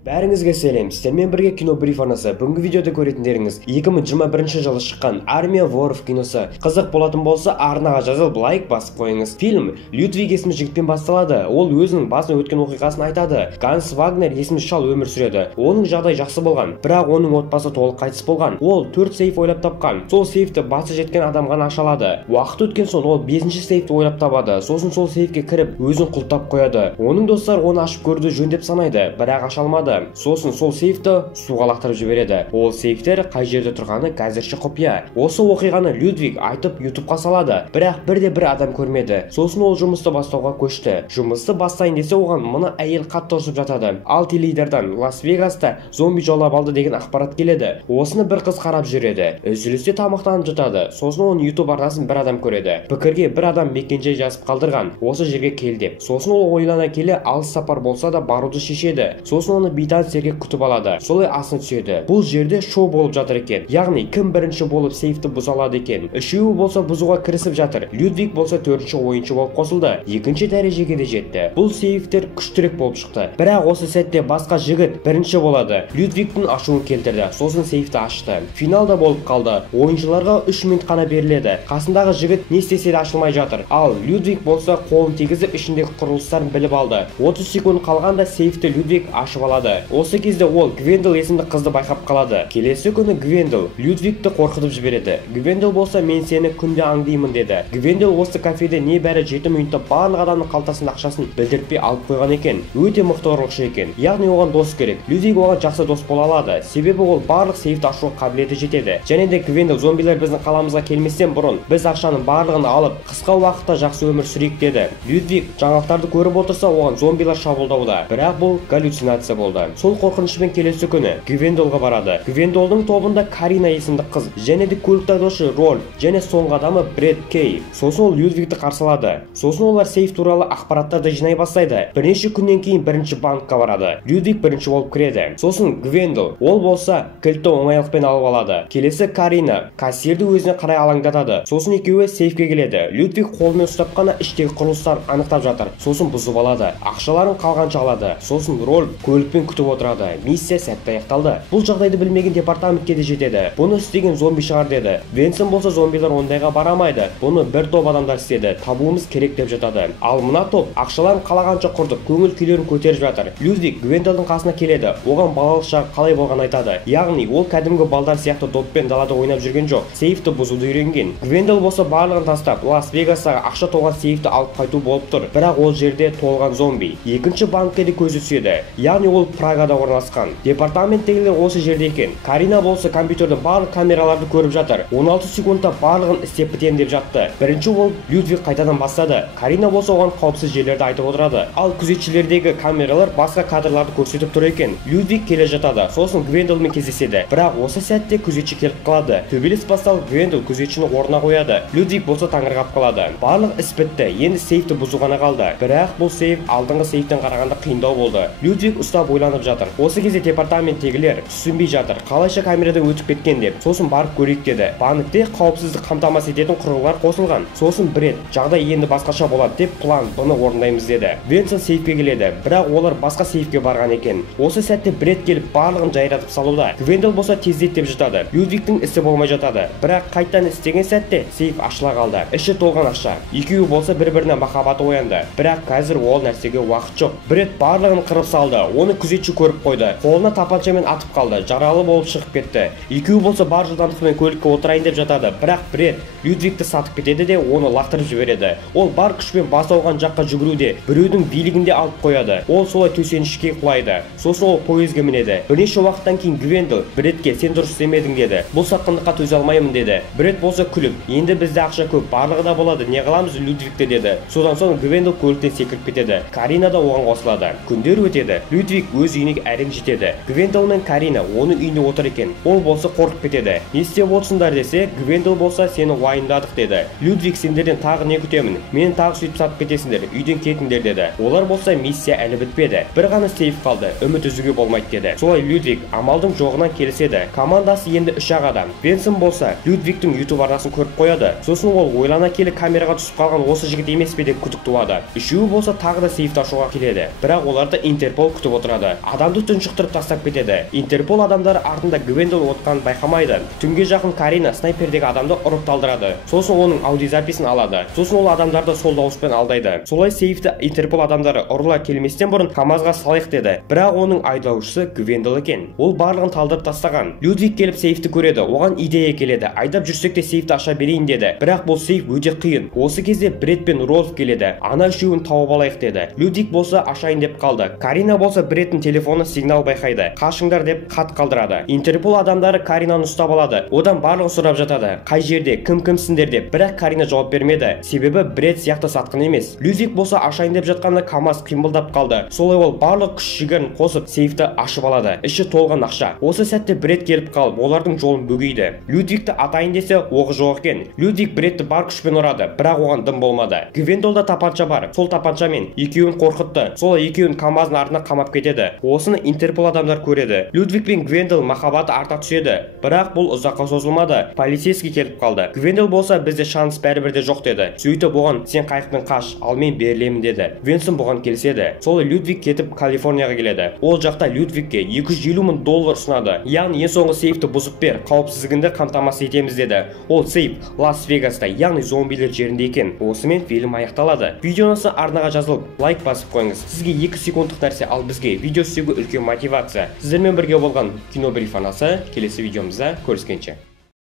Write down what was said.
Бәріңізге сәлем, сіздермен бірге кино бриф арнасы. Бүгінгі видеода көретіндеріңіз 2021 жылы шыққан Армия воров киносы. Қызық болатын болса, арнаға жазылып лайк басып қойыңыз. Фильм Людвиг есімді жігітпен басталады. Ол өзінің басынан өткен оқиғасын айтады. Ганс Вагнер есімді шал өмір сүреді. Оның жағдай жақсы болған, бірақ оның отбасы толық қайтыс болған. Ол 4 сейф ойлап тапқан. Сол сейфті басы жеткен адам ғана аша алады. Уақыт өткен соң ол 5-ші сейфті ойлап табады. Сосын сол сейфке кіріп, өзін құлтап қояды. Оның достары оны ашып көруді жөн деп санайды, бірақ аша алмады. Сосын сол сейфті суға лақтырып жібереді. Ол сейфтер қай жерде тұрғаны қазірше құпия. Осы оқиғаны Людвиг айтып ютубқа салады, бірақ бірде-бір адам көрмеді. Сосын ол жұмысты бастауға көшті. Жұмысты бастайын десе, оған мына әйел қатты ұрсып жатады. Ал теледидардан Лас-Вегаста зомби жаулап алды деген ақпарат келеді. Осыны бір қыз қарап жүреді. Үзілісте тамақтанып жатады. Сосын оның ютуб арнасын бір адам көреді. Пікірге бір адам мекенжай жазып қалдырған, осы жерге кел деп. Сосын ол ойлана келе алыс сапар болса да баруды шешеді. Сосын оны бейтаныс сергек күтіп алады. Солай асына түседі. Бұл жерде шоу болып жатыр екен. Яғни кім бірінші болып сейфті бұза алады екен. Үшеуі болса бұзуға кірісіп жатыр. Людвиг болса 4-ші ойыншы болып қосылды. 2-ші дәрежеге де жетті. Бұл сейфтер күштірек болып шықты. Бірақ осы сәтте басқа жігіт бірінші болады. Людвигтің ашуын келтірді. Сосын сейфті ашты. Финалда болып қалды. Ойыншыларға 3 минут қана беріледі. Қасындағы жігіт не істесе де ашылмай жатыр. Ал Людвиг болса қолын тигізіп ішіндегі құрылыстарын біліп алды. 30 секунд қалғанда сейфті Людвиг ашып алады. Осы кезде ол Гвендел есімді қызды байқап қалады. Келесі күні Гвендел Людвигті қорқытып жібереді. Гвендел болса, мен сені күнде аңдимын деді. Гвендел осы кафеде небәрі 7 минутта барлық адамның қалтасының ақшасын білдіртпей алып қойған екен. Өте мықты ұрлықшы екен. Яғни оған дос керек. Людвиг оған жақсы дос бола алады. Себебі ол барлық сейфті ашуға қабілеті жетеді. Және де Гвендел, зомбилер біздің қаламызға келместен бұрын біз ақшаның барлығын алып, қысқа уақытта жақсы өмір сүрейік деді. Людвиг жаңалықтарды көріп отырса, оған зомбилар шабуылдауда. Бірақ бұл галлюцинация болды. Сол қорқынышпен келесі күні Гвенделға барады. Гвенделдің тобында Карина есімді қыз, және де көлік айдаушы Роль, және соңғы адамы Бред Кей. Сосын ол Людвигті қарсы алады. Сосын олар сейф туралы ақпараттарды жинай бастайды. Бірнеше күннен кейін бірінші банкқа барады. Людвиг бірінші болып кіреді. Сосын Гвендел, ол болса кілтті оңайлықпен алып алады. Келесі Карина кассирді өзіне қарай алаңдатады. Сосын екеуі сейфке келеді. Людвиг қолымен ұстап қана іштегі құрылыстарын анықтап жатыр. Сосын бұзып алады. Ақшаларын қалғанша алады. Сосын Роль көлікпен күтіп отырады. Миссия сәтті аяқталды. Бұл жағдайды білмеген департаментке де жетеді. Бұны істеген зомби шығар деді. Венсон болса, зомбилар ондайға барамайды. Бұны бір топ адамдар істеді. Табуымыз керек деп жатады. Ал мына топ ақшаларын қалағанша құрдық, көңіл күйлерін көтеріп жатыр. Людвиг Гвенделдің қасына келеді. Оған балалық шағы қалай болған айтады. Яғни ол кәдімгі балдар сияқты доппен далада ойнап жүрген жоқ. Сейфті бұзуды үйренген. Гвендел болса барлығын тастап, Лас-Вегастағы ақша толған сейфті алып қайту болып тұр. Бірақ ол жерде толған зомби. Екінші банкке де көзі түседі. Яғни ол Прагада орналасқан. Департаменттегілер осы жерде екен. Карина болса компьютерде барлық камераларды көріп жатыр. 16 секундта барлығын істеп бітем деп жатты. Бірінші ол Людвиг қайтадан бастады. Карина болса оған қауіпсіз жерлерді айтып отырады. Ал күзетшілердегі камералар басқа кадрларды көрсетіп тұр екен. Людвиг келе жатады. Сосын Гвенделмен кездеседі. Бірақ осы сәтте күзетші келіп қалады. Төбелес басталып, Гвендел күзетшіні орнына қояды. Людвиг болса таңырқап қалады. Барлық іс бітті. Енді сейфті бұзу ғана қалды. Бірақ бұл сейф алдыңғы сейфтен қарағанда қиындау болды. Людвиг ұстап ойланып жатыр. Осы кезде департаменттегілер түсінбей жатыр. Қалайша камерадан өтіп кеткен деп. Сосын барып көрейік деді. Банкте қауіпсіздік қамтамасыз ететін құрылғылар қосылған. Сосын Бред, жағдай енді басқаша болады деп план, бұны орындаймыз деді. Венсон сейфке келеді. Бірақ олар басқа сейфке барған екен. Осы сәтте Бред келіп барлығын жайратып салуда. Гвендел болса тездет деп жатады. Людвигтің ісі болмай жатады. Бірақ қайтадан істеген сәтте сейф ашыла қалды. Іші толған ақша. Екеуі болса бір-біріне махаббаты оянды. Бірақ қазір ол нәрсеге уақыт жоқ. Бред барлығын қырып салды. Оны күзетші көріп қойды. Қолына тапаншамен атып қалды. Жаралы болып шығып кетті. Екеуі болса бар жылдамдықпен көлікке отырайын деп жатады. Бірақ Бред Людвигті сатып кетеді де оны лақтырып жібереді. Ол бар күшпен бас ауған жаққа жүгіруде, біреудің билігінде алып қояды. Ол солай төсенішке құлайды. Сосын ол пойызға мінеді. Бірнеше уақыттан кейін Гвендел Бредке сен дұрыс істемедің деді. Бұл сатқындыққа төзе алмаймын деді. Бред болса күліп, енді бізде ақша көп, барлығы да болады, не қыламыз Людвигті деді. Содан соң Гвендел көліктен секіріп кетеді. Карина да оған қосылады. Күндер өтеді. Людвиг өз үйіне әрең жетеді. Гвендел мен Карина оның үйінде отыр екен. Ол болса қорқып кетеді. Не істеп отырсыңдар десе, Гвендел болса сені уайымдадық деді. Людвиг, сендерден тағы не күтемін? Мені тағы сөйтіп сатып кетесіңдер, үйден кетіңдер деді. Олар болса миссия әлі бітпеді. Бір ғана сейф қалды, үміт үзуге болмайды деді. Солай Людвиг амалдың жоғынан келіседі. Командасы енді 3 адам. Венсон болса Людвигтің YouTube арнасын көріп қояды. Сосын ол ойлана келе камераға түсіп қалған осы жігіт емес пе деп күдік туады. Үшеуі болса тағы да сейфті ашуға келеді. Бірақ оларды Интерпол күтіп отырады. болады. Адамды тұншықтырып тастап кетеді. Интерпол адамдары артында Гвендол отқанын байқамайды. Түнге жақын Карина снайпердегі адамды ұрып талдырады. Сосын оның аудиозаписін алады. Сосын ол адамдарды сол дауыспен алдайды. Солай сейфті Интерпол адамдары ұрыла келместен бұрын КамАЗға салайық деді. Бірақ оның айдаушысы Гвендол екен. Ол барлығын талдырып тастаған. Людвиг келіп сейфті көреді. Оған идея келеді. Айдап жүрсек те сейфті аша берейін деді. Бірақ бұл сейф өте қиын. Осы кезде Бред пен Ролф келеді. Ана үшеуін тауып алайық деді. Людвиг болса ашайын деп қалды. Карина болса Бредтің телефоны сигнал байқайды. Қашыңдар деп хат қалдырады. Интерпол адамдары Каринаны ұстап алады. Одан барлығын сұрап жатады. Қай жерде, кімсіңдер деп. Бірақ Карина жауап бермеді. Себебі Бред сияқты сатқын емес. Людвиг болса ашайын деп жатқанда КамАЗ қимылдап қалды. Солай ол барлық күш-жігерін қосып сейфті ашып алады. Іші толған ақша. Осы сәтте Бред келіп қалып, олардың жолын бөгейді. Людвигті атайын десе, оғы жоқ екен. Людвиг Бредті бар күшпен ұрады, бірақ оған дым болмады. Гвендолда тапанша бар. Сол тапаншамен екеуін қорқытты. Солай екеуін КамАЗдың артына қамап кетеді. Осыны Интерпол адамдар көреді. Людвиг пен Гвендол махаббаты арта түседі. Бірақ бұл ұзаққа созылмады. Полицейский келіп қалды. Гвендол болса бізде шанс бәрібірде жоқ деді. Сөйтіп оған сен қайықпен қаш, ал мен берілемін деді. Венсон бұған келіседі. Солай Людвиг кетіп Калифорнияға келеді. Ол жақта Людвигке $250 000 ұсынады. Яғни ең соңғы сейфті бұзып бер, қауіпсіздігіңді қамтамасыз етеміз деді. Ол сейф Лас-Вегаста, яғни зомбилер жерінде екен. Осымен фильм аяқталады. Видеосы арнаға жазылып, лайк басып қойыңыз. Сізге 2 секундтық нәрсе, ал бізге видео түсіруге үлкен мотивация. Сіздермен бірге болған Кинобриф арнасы, келесі видеомызда көріскенше.